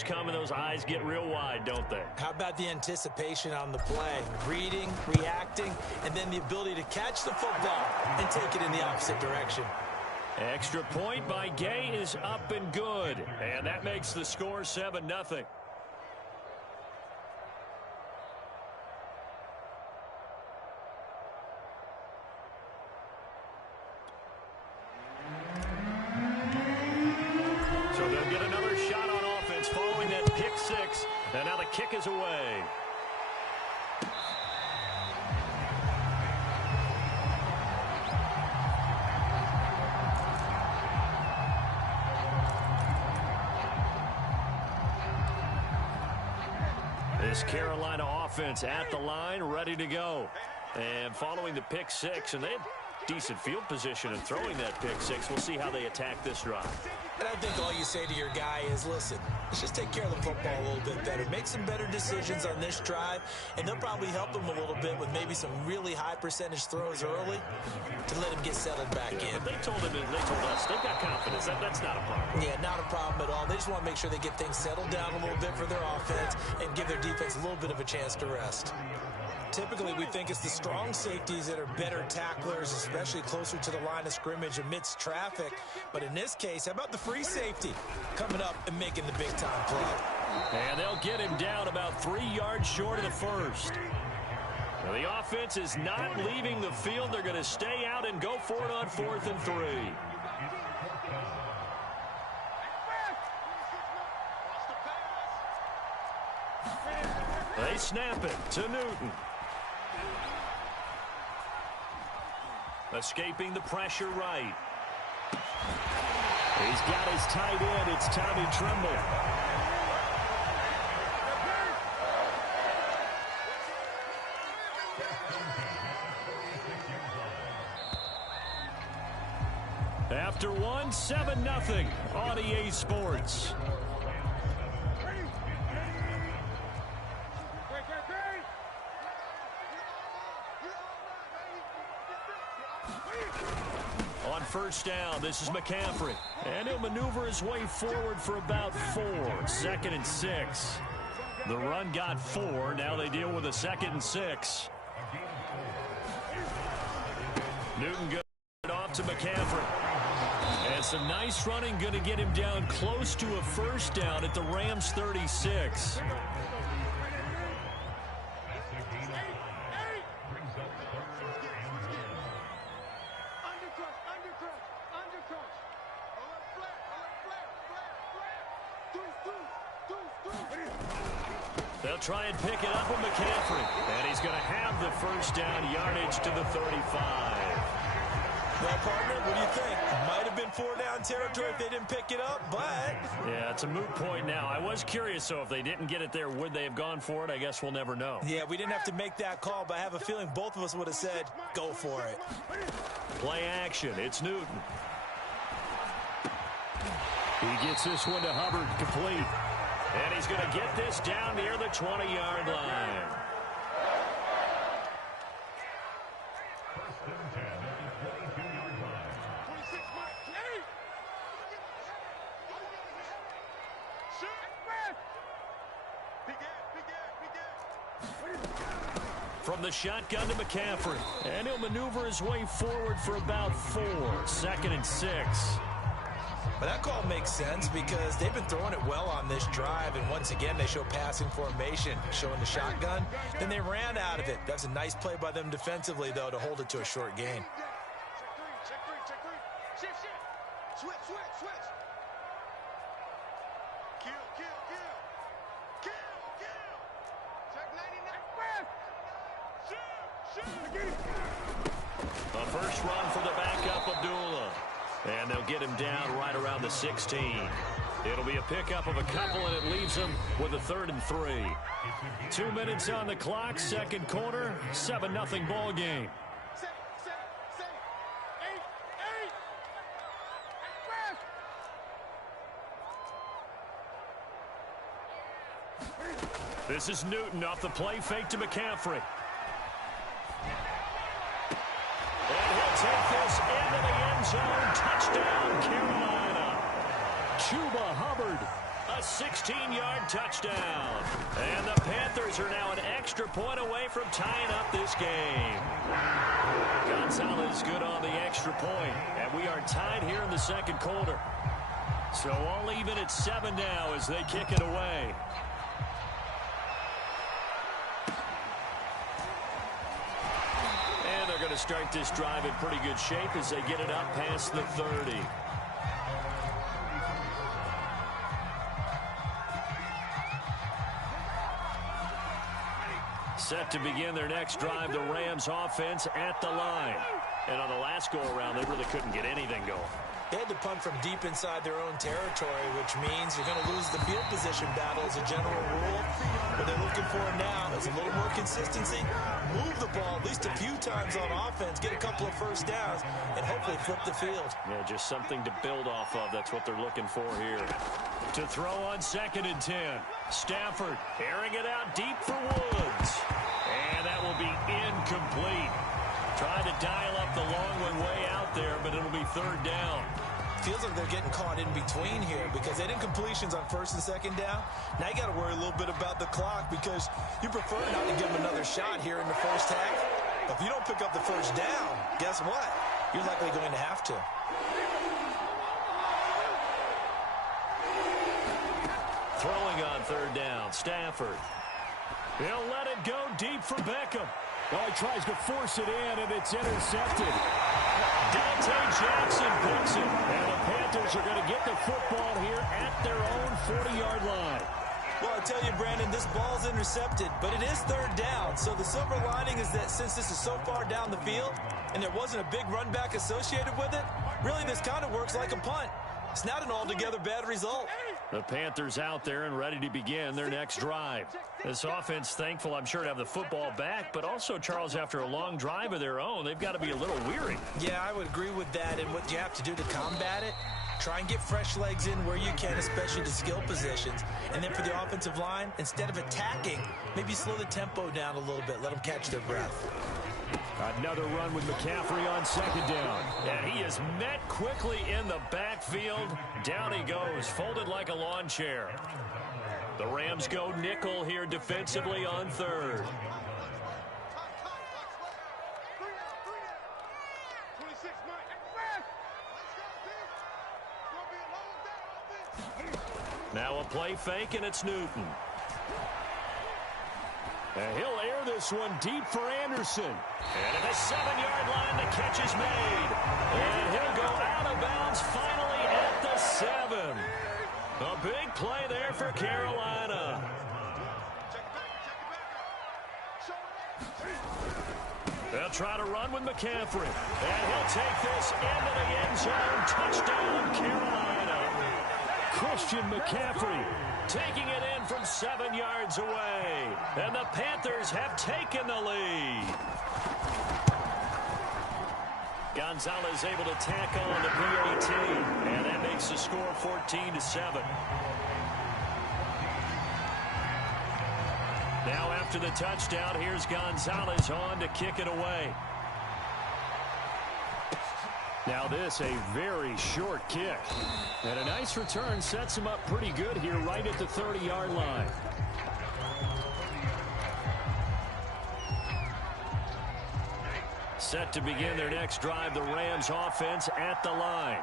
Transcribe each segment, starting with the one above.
come and those eyes get real wide, don't they? How about the anticipation on the play? Reading, reacting, and then the ability to catch the football and take it in the opposite direction. Extra point by Gay is up and good. And that makes the score 7-0. So they'll get another shot on offense following that pick six. And now the kick is away. This Carolina offense at the line, ready to go. And following the pick six, and they had decent field position in throwing that pick six. We'll see how they attack this drive. And I think all you say to your guy is, listen, let's just take care of the football a little bit better. Make some better decisions on this drive, and they'll probably help him a little bit with maybe some really high percentage throws early to let him get settled back in. They told him, they told us, they've got confidence. That's not a problem. Yeah, not a problem at all. They just want to make sure they get things settled down a little bit for their offense and give their defense a little bit of a chance to rest. Typically, we think it's the strong safeties that are better tacklers, especially closer to the line of scrimmage amidst traffic. But in this case, how about the free safety coming up and making the big-time play? And they'll get him down about 3 yards short of the first. Now, the offense is not leaving the field. They're going to stay out and go for it on 4th and 3. They snap it to Newton. Escaping the pressure right. He's got his tight end. It's Tommy Tremble. After one, 7-0 on EA Sports. On first down, this is McCaffrey. And he'll maneuver his way forward for about 4. 2nd and 6. The run got 4. Now they deal with a 2nd and 6. Newton goes off to McCaffrey. And some nice running, going to get him down close to a first down at the Rams 36. They'll try and pick it up with McCaffrey. And he's going to have the first down, yardage to the 35. Well, partner, what do you think? Might have been 4-down territory if they didn't pick it up, but... Yeah, it's a moot point now. I was curious, so if they didn't get it there, would they have gone for it? I guess we'll never know. Yeah, we didn't have to make that call, but I have a feeling both of us would have said, go for it. Play action. It's Newton. He gets this one to Hubbard, complete. And he's going to get this down near the 20-yard line. From the shotgun to McCaffrey. And he'll maneuver his way forward for about 4. 2nd and 6. But that call makes sense because they've been throwing it well on this drive, and once again they show passing formation, showing the shotgun. Then they ran out of it. That's a nice play by them defensively, though, to hold it to a short gain. A first run for the backup, Abdullah. And they'll get him down right around the 16. It'll be a pickup of a couple, and it leaves them with a 3rd and 3. 2 minutes on the clock, second quarter, 7-0 ball game. This is Newton off the play fake to McCaffrey. And he'll take this into the end zone. Touchdown, Carolina. Chuba Hubbard, A 16-yard touchdown. And the Panthers are now an extra point away from tying up this game. Gonzalez good on the extra point. And we are tied here in the second quarter. So all even at 7 now as they kick it away. And they're going to start this drive in pretty good shape as they get it up past the 30. Set to begin their next drive, the Rams offense at the line. And on the last go-around, they really couldn't get anything going. They had to punt from deep inside their own territory, which means you're going to lose the field position battle as a general rule. What they're looking for now is a little more consistency, move the ball at least a few times on offense, get a couple of first downs, and hopefully flip the field. Yeah, just something to build off of. That's what they're looking for here. To throw on 2nd and 10. Stafford airing it out deep for Woods. And that will be incomplete. Trying to dial up the long one way out there, but it'll be 3rd down. Feels like they're getting caught in between here because they didn't completions on 1st and 2nd down. Now you got to worry a little bit about the clock because you prefer not to give them another shot here in the first half. But if you don't pick up the first down, guess what? You're likely going to have to. Throwing on 3rd down, Stafford. He'll let it go deep for Beckham. Oh, he tries to force it in, and it's intercepted. Dante Jackson picks it. And the Panthers are going to get the football here at their own 40-yard line. Well, I tell you, Brandon, this ball's intercepted, but it is 3rd down. So the silver lining is that since this is so far down the field and there wasn't a big run back associated with it, really this kind of works like a punt. It's not an altogether bad result. The Panthers out there and ready to begin their next drive. This offense thankful, I'm sure, to have the football back, but also, Charles, after a long drive of their own, they've got to be a little weary. Yeah, I would agree with that, and what you have to do to combat it, try and get fresh legs in where you can, especially to skill positions. And then for the offensive line, instead of attacking, maybe slow the tempo down a little bit, let them catch their breath. Another run with McCaffrey on 2nd down. And he is met quickly in the backfield. Down he goes, folded like a lawn chair. The Rams go nickel here defensively on 3rd. Now a play fake, and it's Newton. And he'll air this one deep for Anderson. And at the 7-yard line, the catch is made. And he'll go out of bounds finally at the 7. A big play there for Carolina. They'll try to run with McCaffrey. And he'll take this into the end zone. Touchdown, Carolina. Christian McCaffrey taking it in from 7 yards away. And the Panthers have taken the lead. Gonzalez able to tack on the PAT. And that makes the score 14-7. Now after the touchdown, here's Gonzalez on to kick it away. Now this, a very short kick. And a nice return sets him up pretty good here right at the 30-yard line. Set to begin their next drive, the Rams offense at the line.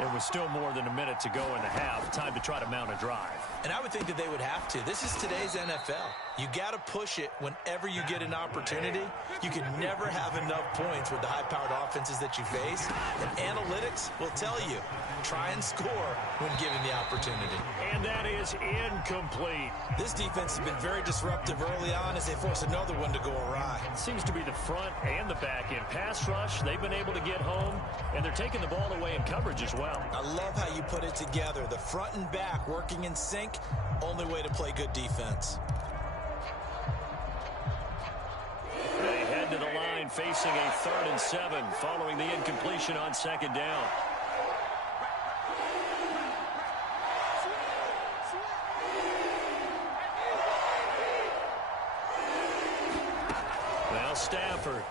It was still more than a minute to go in the half. Time to try to mount a drive. And I would think that they would have to. This is today's NFL. You got to push it whenever you get an opportunity. You can never have enough points with the high-powered offenses that you face. And analytics will tell you, try and score when given the opportunity. And that is incomplete. This defense has been very disruptive early on as they force another one to go awry. It seems to be the front and the back end. Pass rush, they've been able to get home, and they're taking the ball away in coverage as well. I love how you put it together. The front and back working in sync. Only way to play good defense. They head to the line facing a 3rd and 7 following the incompletion on 2nd down. Now Stafford.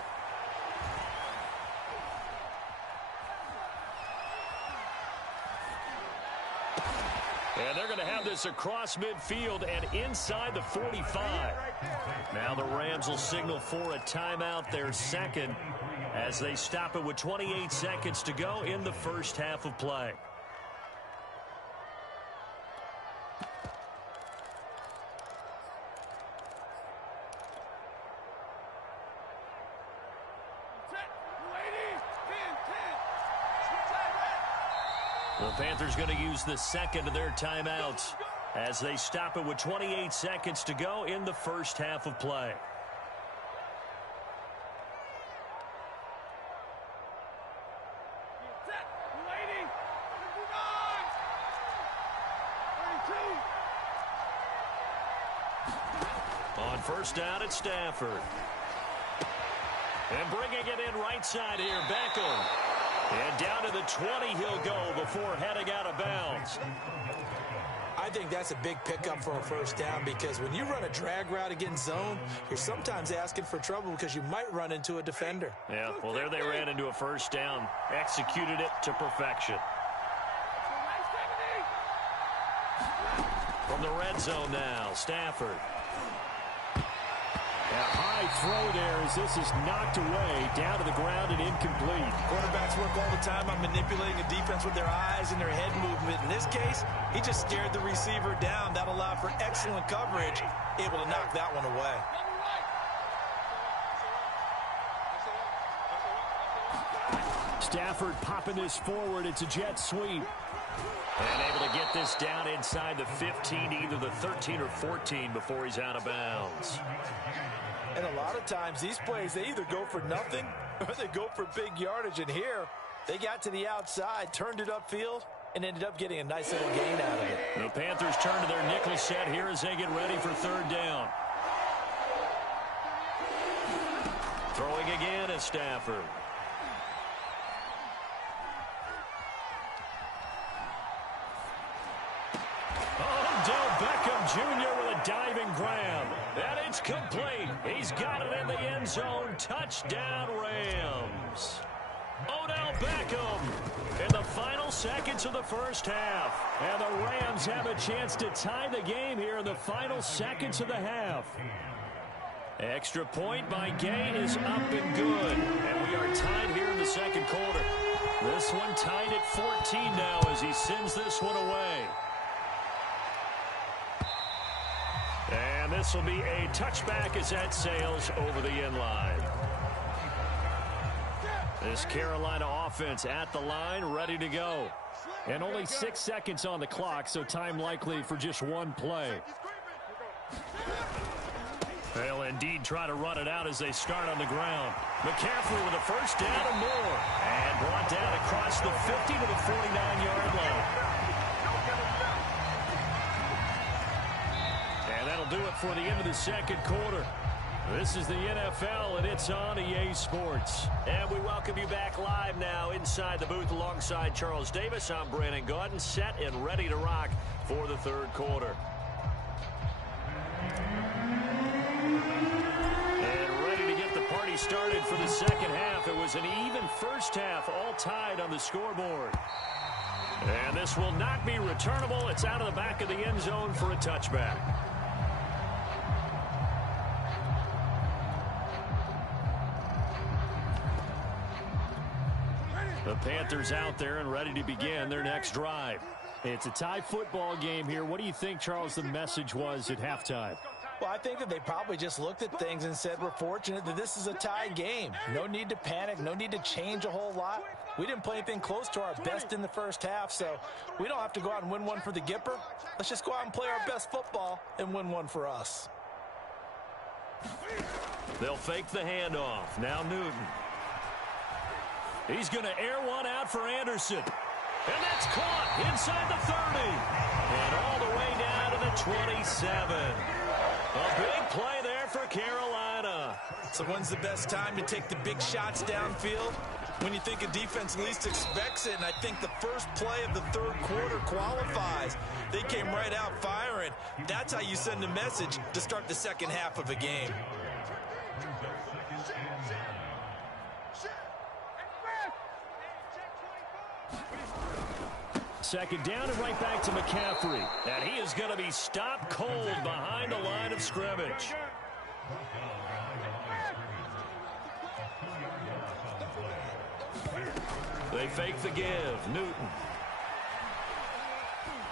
And they're going to have this across midfield and inside the 45. Now the Rams will signal for a timeout, their second, as they stop it with 28 seconds to go in the first half of play. The Panthers going to use the second of their timeouts as they stop it with 28 seconds to go in the first half of play. On first down, it's Stafford. And bringing it in right side here, Beckham. And down to the 20 he'll go before heading out of bounds. I think that's a big pickup for a first down because when you run a drag route against zone, you're sometimes asking for trouble because you might run into a defender. Yeah, well, there they ran into a first down. Executed it to perfection. From the red zone now, Stafford. A high throw there as this is knocked away, down to the ground and incomplete. Quarterbacks work all the time on manipulating a defense with their eyes and their head movement. In this case, he just stared the receiver down. That allowed for excellent coverage, able to knock that one away. Stafford popping this forward. It's a jet sweep. And able to get this down inside the 15, either the 13 or 14 before he's out of bounds. And a lot of times, these plays, they either go for nothing or they go for big yardage. And here, they got to the outside, turned it upfield, and ended up getting a nice little gain out of it. The Panthers turn to their nickel set here as they get ready for third down. Throwing again is Stafford. Beckham Jr. with a diving grab. And it's complete. He's got it in the end zone. Touchdown, Rams. Odell Beckham in the final seconds of the first half. And the Rams have a chance to tie the game here in the final seconds of the half. Extra point by Gain is up and good. And we are tied here in the second quarter. This one tied at 14 now as he sends this one away. And this will be a touchback as that sails over the end line. This Carolina offense at the line, ready to go. And only 6 seconds on the clock, so time likely for just one play. They'll indeed try to run it out as they start on the ground. McCaffrey with a first down and more. And brought down across the 50 to the 49-yard line. And that'll do it for the end of the second quarter. This is the NFL, and it's on EA Sports. And we welcome you back live now inside the booth alongside Charles Davis. I'm Brandon Gaudin, set and ready to rock for the third quarter. And ready to get the party started for the second half. It was an even first half, all tied on the scoreboard. And this will not be returnable. It's out of the back of the end zone for a touchback. The Panthers out there and ready to begin their next drive. It's a tie football game here. What do you think, Charles, the message was at halftime? Well, I think that they probably just looked at things and said, we're fortunate that this is a tie game. No need to panic. No need to change a whole lot. We didn't play anything close to our best in the first half, so we don't have to go out and win one for the Gipper. Let's just go out and play our best football and win one for us. They'll fake the handoff. Now Newton. He's going to air one out for Anderson. And that's caught inside the 30. And all the way down to the 27. A big play there for Carolina. So when's the best time to take the big shots downfield? When you think a defense least expects it, and I think the first play of the third quarter qualifies. They came right out firing. That's how you send a message to start the second half of a game. second down and right back to McCaffrey. And he is going to be stopped cold behind the line of scrimmage. They fake the give. Newton.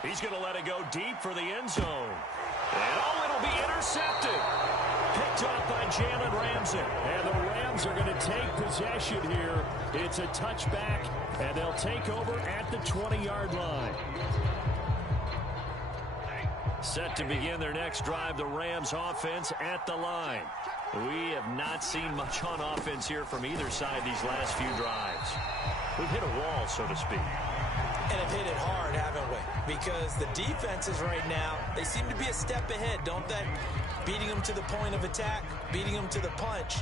He's going to let it go deep for the end zone. And it'll be intercepted. Picked off by Jalen Ramsey. And the Rams are going to take possession here. It's a touchback, and they'll take over at the 20-yard line. Set to begin their next drive, the Rams offense at the line. We have not seen much on offense here from either side these last few drives. We've hit a wall, so to speak. And have hit it hard, haven't we? Because the defenses right now, they seem to be a step ahead, don't they? Beating them to the point of attack, beating them to the punch.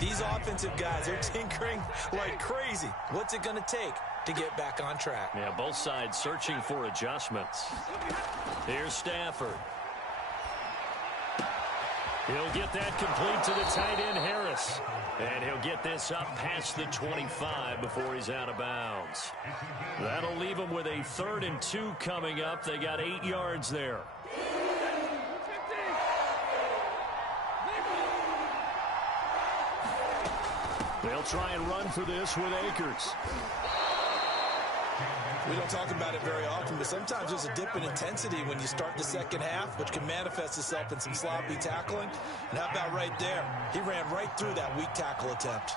These offensive guys, they're tinkering like crazy. What's it going to take to get back on track? Yeah, both sides searching for adjustments. Here's Stafford. He'll get that complete to the tight end, Harris. And he'll get this up past the 25 before he's out of bounds. That'll leave him with a 3rd and 2 coming up. They got 8 yards there. They'll try and run for this with Akers. We don't talk about it very often, but sometimes there's a dip in intensity when you start the second half, which can manifest itself in some sloppy tackling. And how about right there? He ran right through that weak tackle attempt.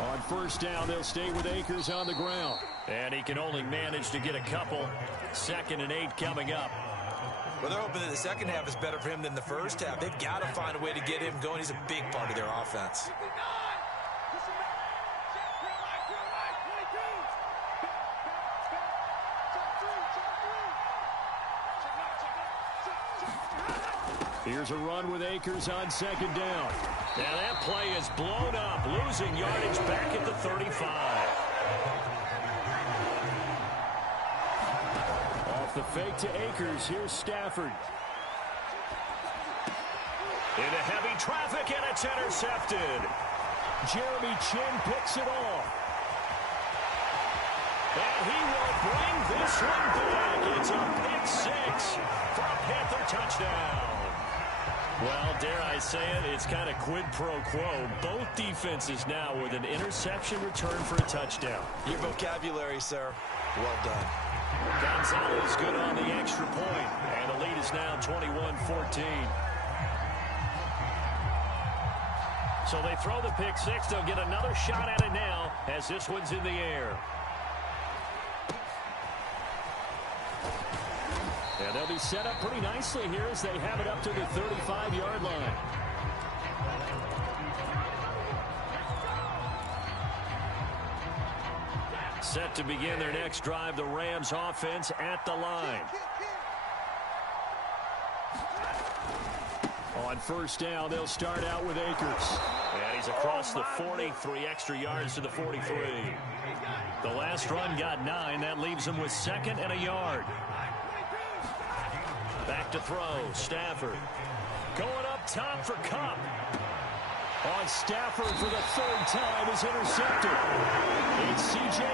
On first down, they'll stay with Akers on the ground. And he can only manage to get a couple. 2nd and 8 coming up. Well, they're hoping that the second half is better for him than the first half. They've got to find a way to get him going. He's a big part of their offense. Here's a run with Akers on 2nd down. Now that play is blown up, losing yardage back at the 35. Off the fake to Akers, here's Stafford. Into heavy traffic, and it's intercepted. Jeremy Chin picks it off. And he will bring this one back. It's a pick 6 for a Panther touchdown. Well, dare I say it, it's kind of quid pro quo. Both defenses now with an interception return for a touchdown. Your vocabulary, sir. Well done. Gonzalez good on the extra point, and the lead is now 21-14. So they throw the pick 6. They'll get another shot at it now as this one's in the air. And they'll be set up pretty nicely here as they have it up to the 35-yard line. Set to begin their next drive, the Rams offense at the line. On first down, they'll start out with Akers. And he's across the 40, 3 extra yards to the 43. The last run got 9. That leaves him with 2nd and a yard. Back to throw, Stafford. Going up top for Kupp. On Stafford for the 3rd time is intercepted. It's C.J.